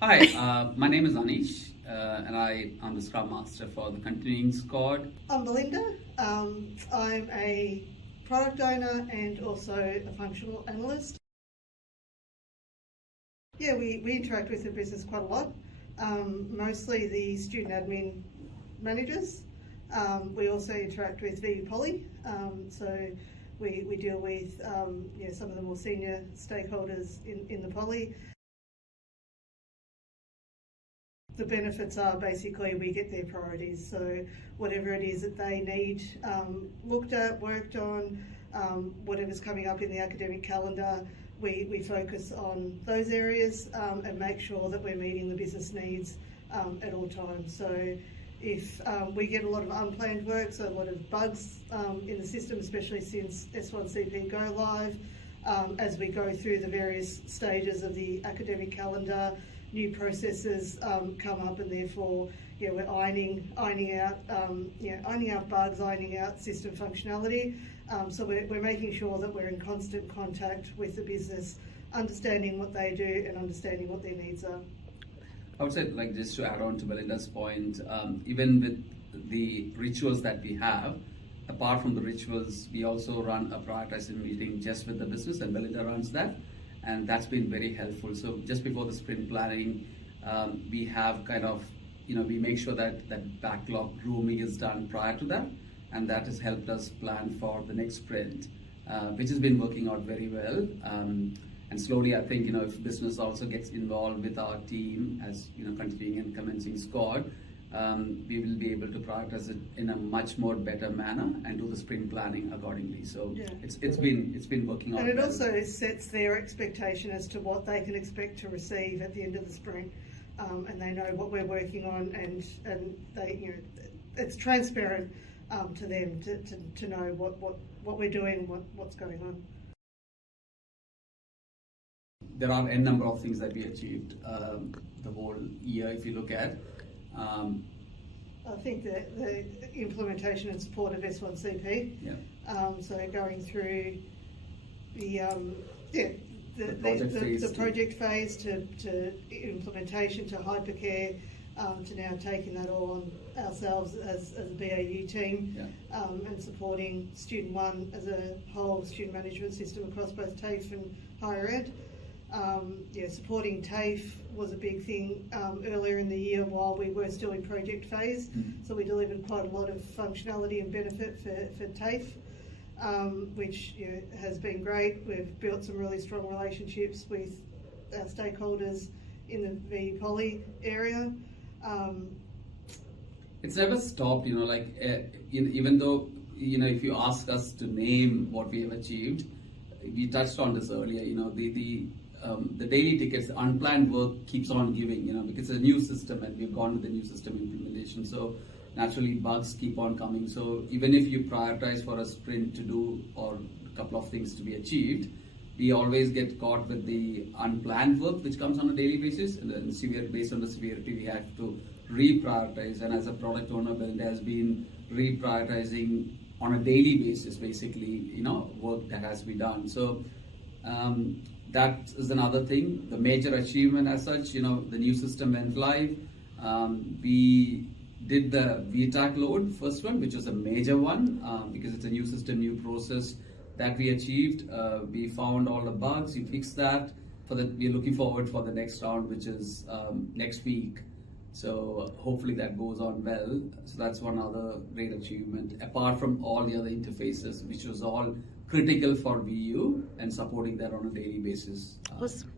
Hi, my name is Anish, and I am the Scrum Master for the Continuing Squad. I'm Belinda. I'm a product owner and also a functional analyst. Yeah, we interact with the business quite a lot, mostly the student admin managers. We also interact with VE Poly, so we deal with some of the more senior stakeholders in the Poly. The benefits are basically we get their priorities, so whatever it is that they need looked at, worked on, whatever's coming up in the academic calendar, we focus on those areas and make sure that we're meeting the business needs at all times. So if we get a lot of unplanned work, so a lot of bugs in the system, especially since S1CP go live, as we go through the various stages of the academic calendar, new processes come up, and therefore, we're ironing out bugs, ironing out system functionality. So we're making sure that we're in constant contact with the business, understanding what they do and understanding what their needs are. I would say, like, just to add on to Belinda's point, even with the rituals that we have, apart from the rituals, we also run a prioritizing meeting just with the business, and Belinda runs that. And that's been very helpful. So just before the sprint planning, we have we make sure that that backlog grooming is done prior to that, and that has helped us plan for the next sprint, which has been working out very well. And slowly, I think, if business also gets involved with our team as, continuing and commencing squad, we will be able to prioritize it in a much more better manner and do the sprint planning accordingly. So it's been working out. And it well. also sets their expectation as to what they can expect to receive at the end of the sprint, and they know what we're working on, and they it's transparent to them to know what we're doing, what's going on. There are a number of things that we achieved the whole year. If you look at. I think the implementation and support of S1CP. So going through the project phase to implementation to hypercare, to now taking that all on ourselves as a BAU team, and supporting Student One as a whole student management system across both TAFE and higher ed. Supporting TAFE was a big thing earlier in the year while we were still in project phase. So we delivered quite a lot of functionality and benefit for TAFE, which has been great. We've built some really strong relationships with our stakeholders in the VE Poly area. It's never stopped, even though, if you ask us to name what we have achieved, we touched on this earlier, the daily tickets, unplanned work keeps on giving, because it's a new system and we've gone with the new system implementation. So naturally bugs keep on coming. So even if you prioritize for a sprint to do or a couple of things to be achieved, we always get caught with the unplanned work which comes on a daily basis, and then based on the severity we have to reprioritize. And as a product owner, Belinda has been reprioritizing on a daily basis, basically, work that has to be done. So that is another thing. The major achievement as such, the new system went live. We did the VTAC load, first one, which was a major one, because it's a new system, new process that we achieved. We found all the bugs, we fixed that. We're looking forward for the next round, which is next week. So hopefully that goes on well. So that's one other great achievement, apart from all the other interfaces, which was all critical for VU and supporting that on a daily basis. Awesome.